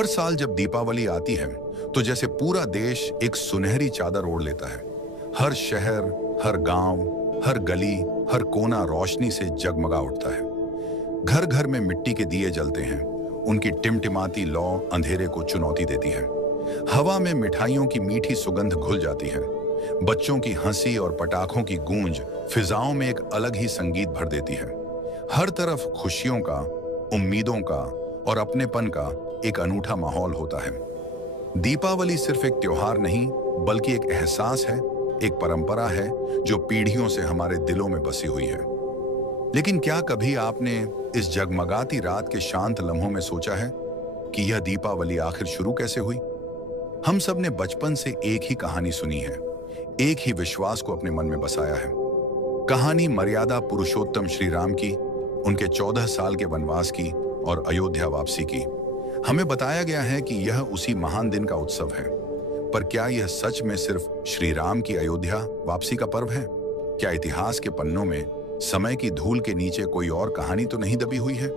हर साल जब दीपावली आती है तो जैसे पूरा देश एक सुनहरी चादर ओढ़ लेता है। हर शहर, हर गांव, हर गली, हर कोना रोशनी से जगमगा उठता है। घर घर में मिट्टी के दिए जलते हैं। उनकी टिमटिमाती लौ अंधेरे को चुनौती देती है। हवा में मिठाइयों की मीठी सुगंध घुल जाती है। बच्चों की हंसी और पटाखों की गूंज फिजाओं में एक अलग ही संगीत भर देती है। हर तरफ खुशियों का, उम्मीदों का और अपनेपन का एक अनूठा माहौल होता है। दीपावली सिर्फ एक त्योहार नहीं, बल्कि एक एहसास है, एक परंपरा है जो पीढ़ियों से हमारे दिलों में बसी हुई है। लेकिन क्या कभी आपने इस जगमगाती रात के शांत लम्हों में सोचा है कि यह दीपावली आखिर शुरू कैसे हुई? हम सब ने बचपन से एक ही कहानी सुनी है, एक ही विश्वास को अपने मन में बसाया है। कहानी मर्यादा पुरुषोत्तम श्री राम की, उनके 14 साल के वनवास की और अयोध्या वापसी की। हमें बताया गया है कि यह उसी महान दिन का उत्सव है। पर क्या यह सच में सिर्फ श्री राम की अयोध्या वापसी का पर्व है? क्या इतिहास के पन्नों में समय की धूल के नीचे कोई और कहानी तो नहीं दबी हुई है?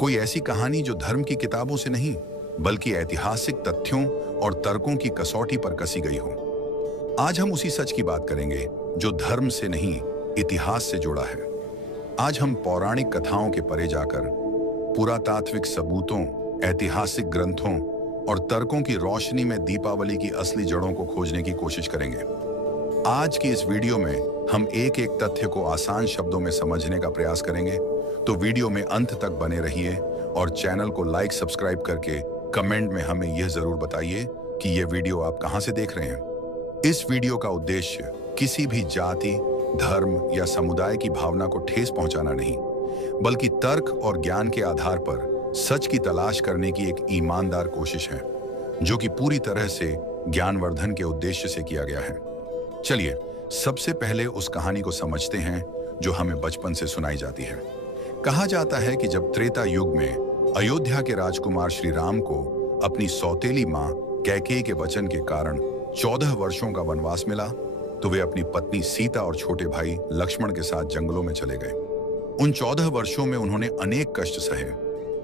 कोई ऐसी कहानी जो धर्म की किताबों से नहीं, बल्कि ऐतिहासिक तथ्यों और तर्कों की कसौटी पर कसी गई हो। आज हम उसी सच की बात करेंगे जो धर्म से नहीं, इतिहास से जुड़ा है। आज हम पौराणिक कथाओं के परे जाकर पुरातात्विक सबूतों, ऐतिहासिक ग्रंथों और तर्कों की रोशनी में दीपावली की असली जड़ों को खोजने की कोशिश करेंगे। आज की इस वीडियो में हम एक एक तथ्य को आसान शब्दों में समझने का प्रयास करेंगे। तो वीडियो में अंत तक बने रहिए और चैनल को लाइक, सब्सक्राइब करके कमेंट में हमें यह जरूर बताइए कि यह वीडियो आप कहां से देख रहे हैं। इस वीडियो का उद्देश्य किसी भी जाति, धर्म या समुदाय की भावना को ठेस पहुंचाना नहीं, बल्कि तर्क और ज्ञान के आधार पर सच की तलाश करने की एक ईमानदार कोशिश है, जो कि पूरी तरह से ज्ञानवर्धन के उद्देश्य से किया गया है। चलिए सबसे पहले उस कहानी को समझते हैं जो हमें बचपन से सुनाई जाती है। कहा जाता है कि जब त्रेता युग में अयोध्या के राजकुमार श्री राम को अपनी सौतेली मां कैकेयी के वचन के कारण 14 वर्षों का वनवास मिला, तो वे अपनी पत्नी सीता और छोटे भाई लक्ष्मण के साथ जंगलों में चले गए। उन 14 वर्षों में उन्होंने अनेक कष्ट सहे।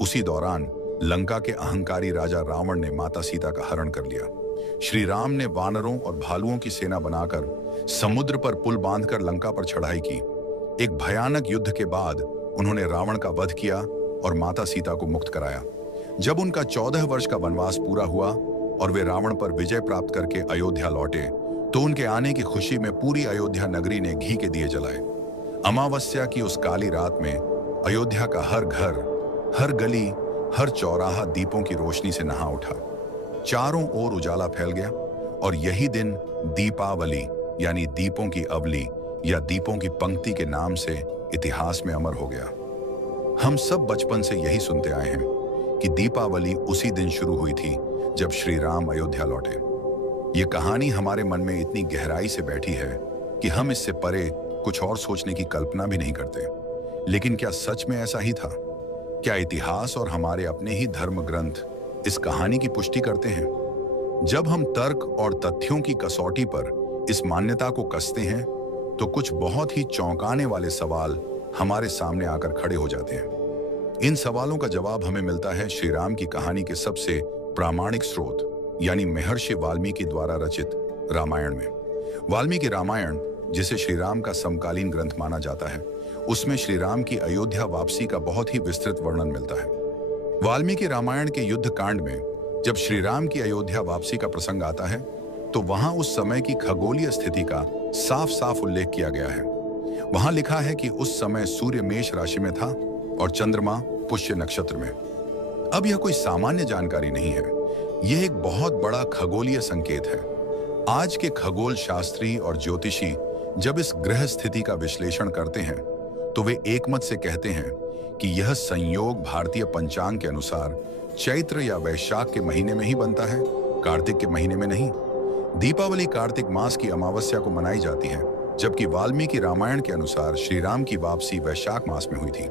उसी दौरान लंका के अहंकारी राजा रावण ने माता सीता का हरण कर लिया। श्री राम ने वानरों और भालुओं की सेना बनाकर समुद्र पर पुल बांधकर लंका पर चढ़ाई की। एक भयानक युद्ध के बाद उन्होंने रावण का वध किया और माता सीता को मुक्त कराया। जब उनका 14 वर्ष का वनवास पूरा हुआ और वे रावण पर विजय प्राप्त करके अयोध्या लौटे, तो उनके आने की खुशी में पूरी अयोध्या नगरी ने घी के दिए जलाए। अमावस्या की उस काली रात में अयोध्या का हर घर, हर गली, हर चौराहा दीपों की रोशनी से नहा उठा। चारों ओर उजाला फैल गया और यही दिन दीपावली यानी दीपों की अवली या दीपों की पंक्ति के नाम से इतिहास में अमर हो गया। हम सब बचपन से यही सुनते आए हैं कि दीपावली उसी दिन शुरू हुई थी जब श्री राम अयोध्या लौटे। ये कहानी हमारे मन में इतनी गहराई से बैठी है कि हम इससे परे कुछ और सोचने की कल्पना भी नहीं करते। लेकिन क्या सच में ऐसा ही था? क्या इतिहास और हमारे अपने ही धर्म ग्रंथ इस कहानी की पुष्टि करते हैं? जब हम तर्क और तथ्यों की कसौटी पर इस मान्यता को कसते हैं, तो कुछ बहुत ही चौंकाने वाले सवाल हमारे सामने आकर खड़े हो जाते हैं। इन सवालों का जवाब हमें मिलता है श्री राम की कहानी के सबसे प्रामाणिक स्रोत यानी महर्षि वाल्मीकि द्वारा रचित रामायण में। वाल्मीकि रामायण, जिसे श्री राम का समकालीन ग्रंथ माना जाता है, उसमें श्री राम की अयोध्या वापसी का बहुत ही विस्तृत वर्णन मिलता है। वाल्मीकि रामायण के युद्ध कांड में जब श्री राम की अयोध्या वापसी का प्रसंग आता है, तो वहां उस समय की खगोलीय स्थिति का साफ साफ उल्लेख किया गया है। वहां लिखा है कि उस समय सूर्य मेष राशि में था और चंद्रमा पुष्य नक्षत्र में। अब यह कोई सामान्य जानकारी नहीं है, यह एक बहुत बड़ा खगोलीय संकेत है। आज के खगोल शास्त्री और ज्योतिषी जब इस ग्रह स्थिति का विश्लेषण करते हैं, तो वे एकमत से कहते हैं कि यह संयोग भारतीय पंचांग के अनुसार चैत्र या वैशाख के महीने में ही बनता है, कार्तिक के महीने में नहीं। दीपावली कार्तिक मास की अमावस्या को मनाई जाती है, जबकि वाल्मीकि रामायण के अनुसार श्री राम की वापसी वैशाख मास में हुई थी।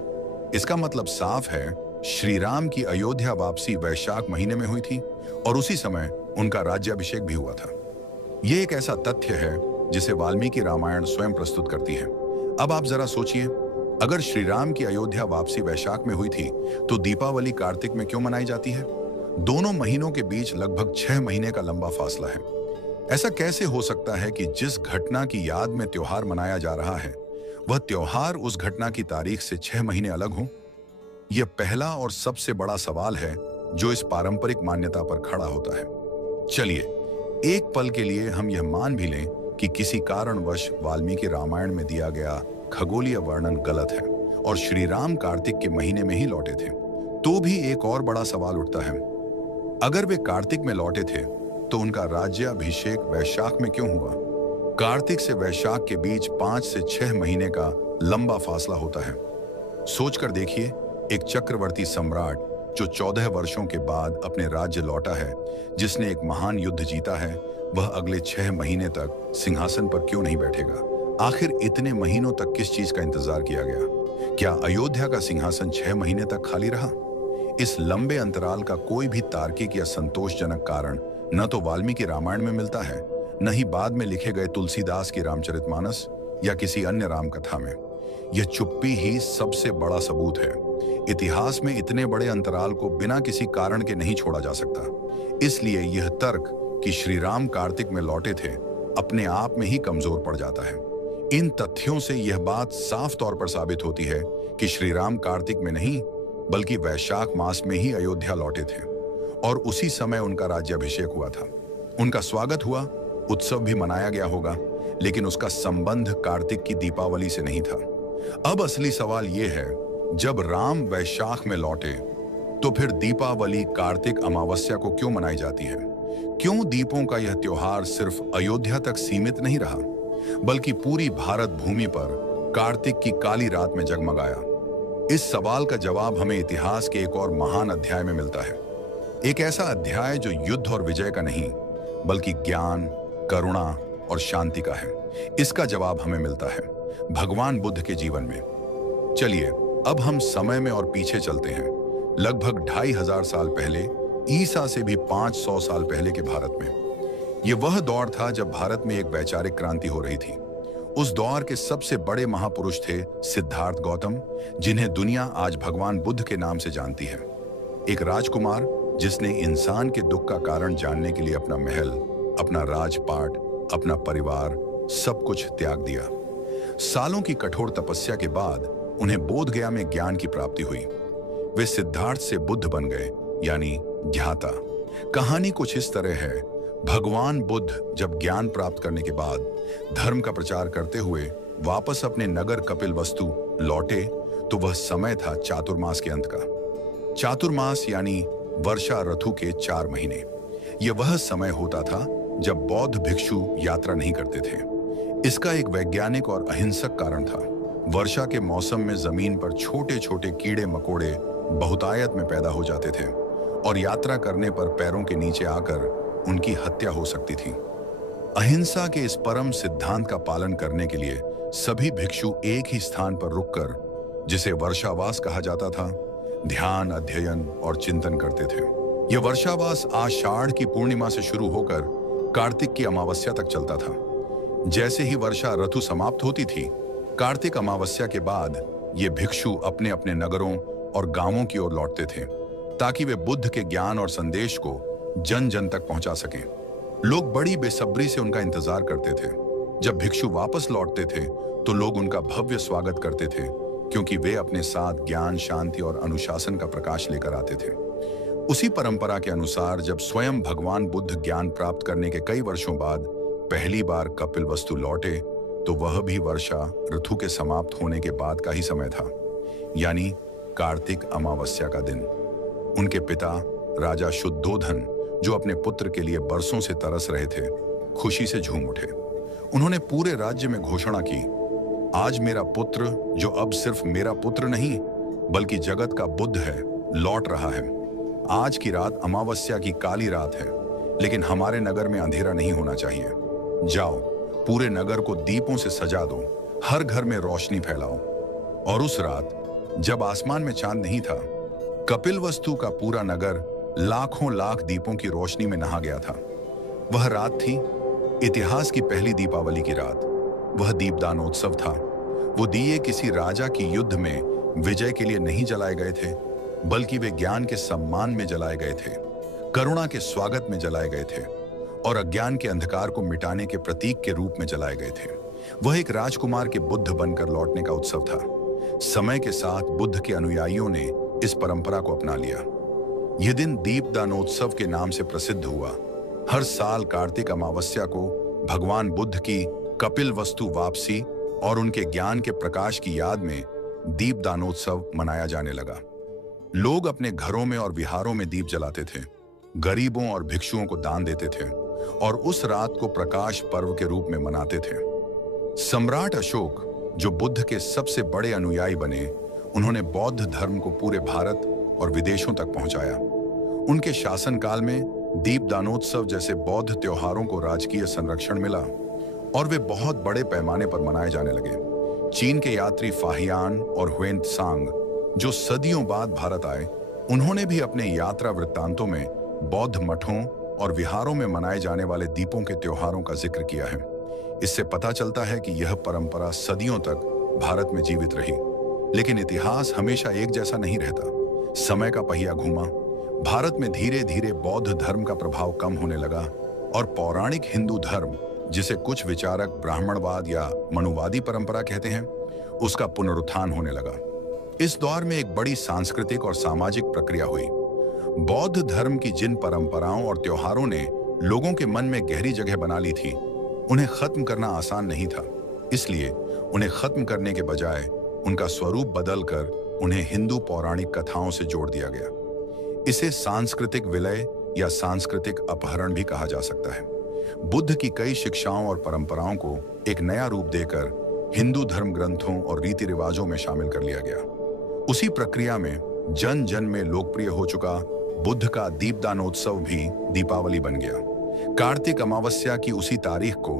इसका मतलब साफ है, श्री राम की अयोध्या वापसी वैशाख महीने में हुई थी और उसी समय उनका राज्याभिषेक भी हुआ था। यह एक ऐसा तथ्य है जिसे वाल्मीकि रामायण स्वयं प्रस्तुत करती है। अब आप जरा सोचिए, अगर श्री राम की अयोध्या वापसी वैशाख में हुई थी, तो दीपावली कार्तिक में क्यों मनाई जाती है? दोनों महीनों के बीच लगभग 6 महीने का लंबा फासला है। ऐसा कैसे हो सकता है कि जिस घटना की याद में त्योहार मनाया जा रहा है, वह त्योहार उस घटना की तारीख से 6 महीने अलग हो? यह पहला और सबसे बड़ा सवाल है जो इस पारंपरिक मान्यता पर खड़ा होता है। चलिए, एक पल के लिए हम यह मान भी लें कि किसी कारणवश वाल्मीकि रामायण में दिया गया खगोलीय वर्णन गलत है और श्री राम कार्तिक के महीने में ही लौटे थे, तो भी एक और बड़ा सवाल उठता है। अगर वे कार्तिक में लौटे थे, तो उनका राज्याभिषेक वैशाख में क्यों हुआ? कार्तिक से वैशाख के बीच 5 से 6 महीने का लंबा फासला होता है। सोचकर देखिए, एक चक्रवर्ती सम्राट जो 14 वर्षों के बाद अपने राज्य लौटा है, जिसने एक महान युद्ध जीता है, वह अगले 6 महीने तक सिंहासन पर क्यों नहीं बैठेगा? आखिर इतने महीनों तक किस चीज का इंतजार किया गया? क्या अयोध्या का सिंहासन 6 महीने तक खाली रहा? इस लंबे अंतराल का कोई भी तार्किक या संतोषजनक कारण न तो वाल्मीकि रामायण में मिलता है, न ही बाद में लिखे गए तुलसीदास की रामचरितमानस या किसी अन्य राम कथा में। यह चुप्पी ही सबसे बड़ा सबूत है। इतिहास में इतने बड़े अंतराल को बिना किसी कारण के नहीं छोड़ा जा सकता। इसलिए यह तर्क कि श्री राम कार्तिक में लौटे थे, अपने आप में ही कमजोर पड़ जाता है। इन तथ्यों से यह बात साफ तौर पर साबित होती है कि श्री राम कार्तिक में नहीं, बल्कि वैशाख मास में ही अयोध्या लौटे थे और उसी समय उनका राज्याभिषेक हुआ था। उनका स्वागत हुआ, उत्सव भी मनाया गया होगा, लेकिन उसका संबंध कार्तिक की दीपावली से नहीं था। अब असली सवाल यह है, जब राम वैशाख में लौटे, तो फिर दीपावली कार्तिक अमावस्या को क्यों मनाई जाती है? क्यों दीपों का यह त्योहार सिर्फ अयोध्या तक सीमित नहीं रहा, बल्कि पूरी भारत भूमि पर कार्तिक की काली रात में जगमगाया? इस सवाल का जवाब हमें इतिहास के एक और महान अध्याय में मिलता है। एक ऐसा अध्याय जो युद्ध और विजय का नहीं, बल्कि ज्ञान, करुणा और शांति का है। इसका जवाब हमें मिलता है भगवान बुद्ध के जीवन में। चलिए, अब हम समय में और पीछे चलते हैं, लगभग 2500 साल पहले, ईसा से भी 500 साल पहले के भारत में। यह वह दौर था जब भारत में एक वैचारिक क्रांति हो रही थी। उस दौर के सबसे बड़े महापुरुष थे सिद्धार्थ गौतम, जिन्हें दुनिया आज भगवान बुद्ध के नाम से जानती है। एक राजकुमार जिसने इंसान के दुख का कारण जानने के लिए अपना महल, अपना राजपाट, अपना परिवार, सब कुछ त्याग दिया। सालों की कठोर तपस्या के बाद उन्हें बोधगया में ज्ञान की प्राप्ति हुई। वे सिद्धार्थ से बुद्ध बन गए, यानी ज्ञाता। कहानी कुछ इस तरह है, भगवान बुद्ध जब ज्ञान प्राप्त करने के बाद धर्म का प्रचार करते हुए वापस अपने नगर कपिलवस्तु लौटे, तो वह समय था चातुर्मास के अंत का। चातुर्मास यानी वर्षा ऋतु के 4 महीने। यह वह समय होता था जब बौद्ध भिक्षु यात्रा नहीं करते थे। इसका एक वैज्ञानिक और अहिंसक कारण था। वर्षा के मौसम में जमीन पर छोटे छोटे कीड़े मकोड़े बहुतायत में पैदा हो जाते थे और यात्रा करने पर पैरों के नीचे आकर उनकी हत्या हो सकती थी। अहिंसा के इस परम सिद्धांत का पालन करने के लिए सभी भिक्षु एक ही स्थान पर रुककर, जिसे वर्षावास कहा जाता था, ध्यान, अध्ययन और चिंतन करते थे। यह वर्षावास आषाढ़ की पूर्णिमा से शुरू होकर कार्तिक की अमावस्या तक चलता था। जैसे ही वर्षा ऋतु समाप्त होती थी, कार्तिक अमावस्या के बाद ये भिक्षु अपने अपने नगरों और गांवों की ओर लौटते थे, ताकि वे बुद्ध के ज्ञान और संदेश को जन जन तक पहुंचा सकें। लोग बड़ी बेसब्री से उनका इंतजार करते थे। जब भिक्षु वापस लौटते थे, तो लोग उनका भव्य स्वागत करते थे, क्योंकि वे अपने साथ ज्ञान, शांति और अनुशासन का प्रकाश लेकर आते थे। उसी परंपरा के अनुसार जब स्वयं भगवान बुद्ध ज्ञान प्राप्त करने के कई वर्षों बाद पहली बार कपिलवस्तु लौटे, तो वह भी वर्षा ऋतु के समाप्त होने के बाद का ही समय था, यानी कार्तिक अमावस्या का दिन। उनके पिता राजा शुद्धोधन, जो अपने पुत्र के लिए बरसों से तरस रहे थे, खुशी से झूम उठे। उन्होंने पूरे राज्य में घोषणा की, आज मेरा पुत्र, जो अब सिर्फ मेरा पुत्र नहीं बल्कि जगत का बुद्ध है, लौट रहा है। आज की रात अमावस्या की काली रात है, लेकिन हमारे नगर में अंधेरा नहीं होना चाहिए। जाओ, पूरे नगर को दीपों से सजा दो, हर घर में रोशनी फैलाओ। और उस रात जब आसमान में चांद नहीं था, कपिलवस्तु का पूरा नगर लाखों लाख दीपों की रोशनी में नहा गया था। वह रात थी इतिहास की पहली दीपावली की रात। वह दीपदानोत्सव था। वो दिए किसी राजा की युद्ध में विजय के लिए नहीं जलाए गए थे, बल्कि वे ज्ञान के सम्मान में जलाए गए थे। करुणा के स्वागत में जलाए गए थे और अज्ञान के अंधकार को मिटाने के प्रतीक के रूप में जलाए गए थे। वह एक राजकुमार के बुद्ध बनकर लौटने का उत्सव था। समय के साथ बुद्ध के अनुयायियों ने इस परंपरा को अपना लिया। यह दिन दीपदानोत्सव के नाम से प्रसिद्ध हुआ। हर साल कार्तिक अमावस्या को भगवान बुद्ध की कपिलवस्तु वापसी और उनके ज्ञान के प्रकाश की याद में दीपदानोत्सव मनाया जाने लगा। लोग अपने घरों में और विहारों में दीप जलाते थे, गरीबों और भिक्षुओं को दान देते थे और उस रात को प्रकाश पर्व के रूप में मनाते थे। सम्राट अशोक, जो बुद्ध के सबसे बड़े अनुयायी बने, उन्होंने बौद्ध धर्म को पूरे भारत और विदेशों तक पहुंचाया। उनके शासनकाल में दीपदानोत्सव जैसे बौद्ध त्योहारों को राजकीय संरक्षण मिला और वे बहुत बड़े पैमाने पर मनाए जाने लगे। चीन के यात्री फाहियान और हुएन त्सांग, जो सदियों बाद भारत आए, उन्होंने भी अपने यात्रा वृत्तांतों में बौद्ध मठों और विहारों में मनाए जाने वाले दीपों के त्योहारों का जिक्र किया है। इससे पता चलता है कि यह परंपरा सदियों तक भारत में जीवित रही। लेकिन इतिहास हमेशा एक जैसा नहीं रहता। समय का पहिया घूमा। भारत में धीरे धीरे बौद्ध धर्म का प्रभाव कम होने लगा और पौराणिक हिंदू धर्म, जिसे कुछ विचारक ब्राह्मणवाद या मनुवादी परंपरा कहते हैं, उसका पुनरुत्थान होने लगा। इस दौर में एक बड़ी सांस्कृतिक और सामाजिक प्रक्रिया हुई। बौद्ध धर्म की जिन परंपराओं और त्योहारों ने लोगों के मन में गहरी जगह बना ली थी, उन्हें खत्म करना आसान नहीं था। इसलिए उन्हें खत्म करने के बजाय उनका स्वरूप बदलकर उन्हें हिंदू पौराणिक कथाओं से जोड़ दिया गया। इसे सांस्कृतिक विलय या सांस्कृतिक अपहरण भी कहा जा सकता है। बुद्ध की कई शिक्षाओं और परंपराओं को एक नया रूप देकर हिंदू धर्म ग्रंथों और रीति रिवाजों में शामिल कर लिया गया। उसी प्रक्रिया में जन जन में लोकप्रिय हो चुका बुद्ध का दीपदानोत्सव भी दीपावली बन गया। कार्तिक अमावस्या की उसी तारीख को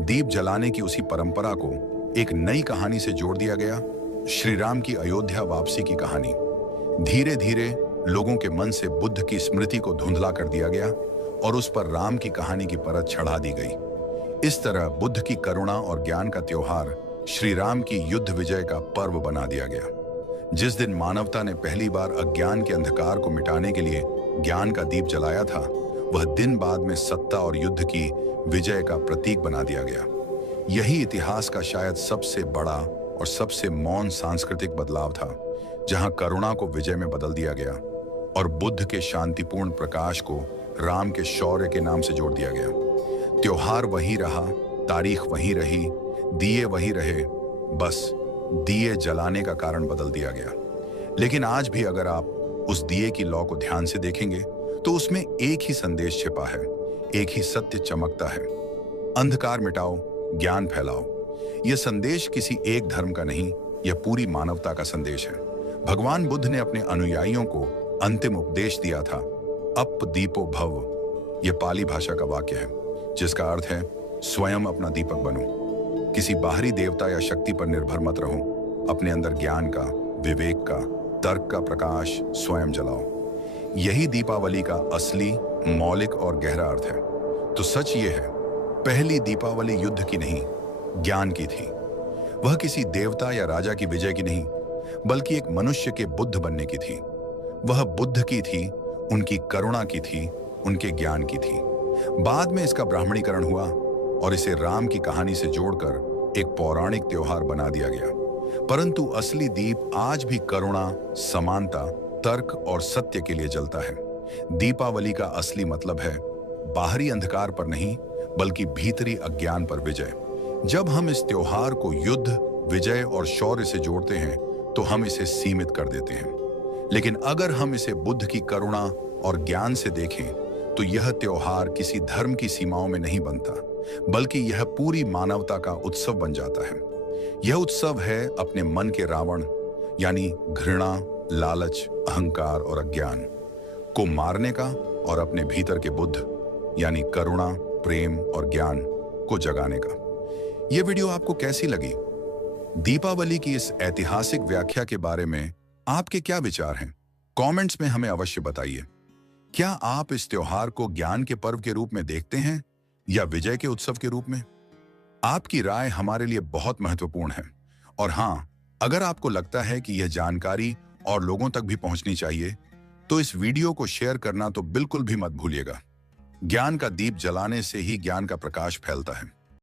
दीप जलाने की उसी परंपरा को एक नई कहानी से जोड़ दिया गया, श्री राम की अयोध्या वापसी की कहानी। धीरे धीरे लोगों के मन से बुद्ध की स्मृति को धुंधला कर दिया गया और उस पर राम की कहानी की परत चढ़ा दी गई। इस तरह बुद्ध की करुणा और ज्ञान का त्योहार श्री राम की युद्ध विजय का पर्व बना दिया गया। जिस दिन मानवता ने पहली बार अज्ञान के अंधकार को मिटाने के लिए ज्ञान का दीप जलाया था, वह दिन बाद में सत्ता और युद्ध की विजय का प्रतीक बना दिया गया। यही इतिहास का शायद सबसे बड़ा और सबसे मौन सांस्कृतिक बदलाव था, जहां करुणा को विजय में बदल दिया गया और बुद्ध के शांतिपूर्ण प्रकाश को राम के शौर्य के नाम से जोड़ दिया गया। त्योहार वही रहा, तारीख वही रही, दिए वही रहे, बस दिए जलाने का कारण बदल दिया गया। लेकिन आज भी अगर आप उस दिए की लौ को ध्यान से देखेंगे तो उसमें एक ही संदेश छिपा है, एक ही सत्य चमकता है। अंधकार मिटाओ, ज्ञान फैलाओ। यह संदेश किसी एक धर्म का नहीं, यह पूरी मानवता का संदेश है। भगवान बुद्ध ने अपने अनुयायियों को अंतिम उपदेश दिया था, अप दीपो भव। यह पाली भाषा का वाक्य है, जिसका अर्थ है स्वयं अपना दीपक बनो। किसी बाहरी देवता या शक्ति पर निर्भर मत रहो। अपने अंदर ज्ञान का, विवेक का, तर्क का प्रकाश स्वयं जलाओ। यही दीपावली का असली, मौलिक और गहरा अर्थ है। तो सच ये है, पहली दीपावली युद्ध की नहीं, ज्ञान की थी। वह किसी देवता या राजा की विजय की नहीं, बल्कि एक मनुष्य के बुद्ध बनने की थी। वह बुद्ध की थी, उनकी करुणा की थी, उनके ज्ञान की थी। बाद में इसका ब्राह्मणीकरण हुआ और इसे राम की कहानी से जोड़कर एक पौराणिक त्योहार बना दिया गया। परंतु असली दीप आज भी करुणा, समानता, तर्क और सत्य के लिए जलता है। दीपावली का असली मतलब है बाहरी अंधकार पर नहीं, बल्कि भीतरी अज्ञान पर विजय। जब हम इस त्योहार को युद्ध, विजय और शौर्य से जोड़ते हैं तो हम इसे सीमित कर देते हैं। लेकिन अगर हम इसे बुद्ध की करुणा और ज्ञान से देखें तो यह त्योहार किसी धर्म की सीमाओं में नहीं बनता, बल्कि यह पूरी मानवता का उत्सव बन जाता है। यह उत्सव है अपने मन के रावण यानी घृणा, लालच, अहंकार और अज्ञान को मारने का और अपने भीतर के बुद्ध यानी करुणा, प्रेम और ज्ञान को जगाने का। यह वीडियो आपको कैसी लगी? दीपावली की इस ऐतिहासिक व्याख्या के बारे में आपके क्या विचार हैं? कमेंट्स में हमें अवश्य बताइए। क्या आप इस त्योहार को ज्ञान के पर्व के रूप में देखते हैं या विजय के उत्सव के रूप में? आपकी राय हमारे लिए बहुत महत्वपूर्ण है। और हाँ, अगर आपको लगता है कि यह जानकारी और लोगों तक भी पहुंचनी चाहिए तो इस वीडियो को शेयर करना तो बिल्कुल भी मत भूलिएगा। ज्ञान का दीप जलाने से ही ज्ञान का प्रकाश फैलता है।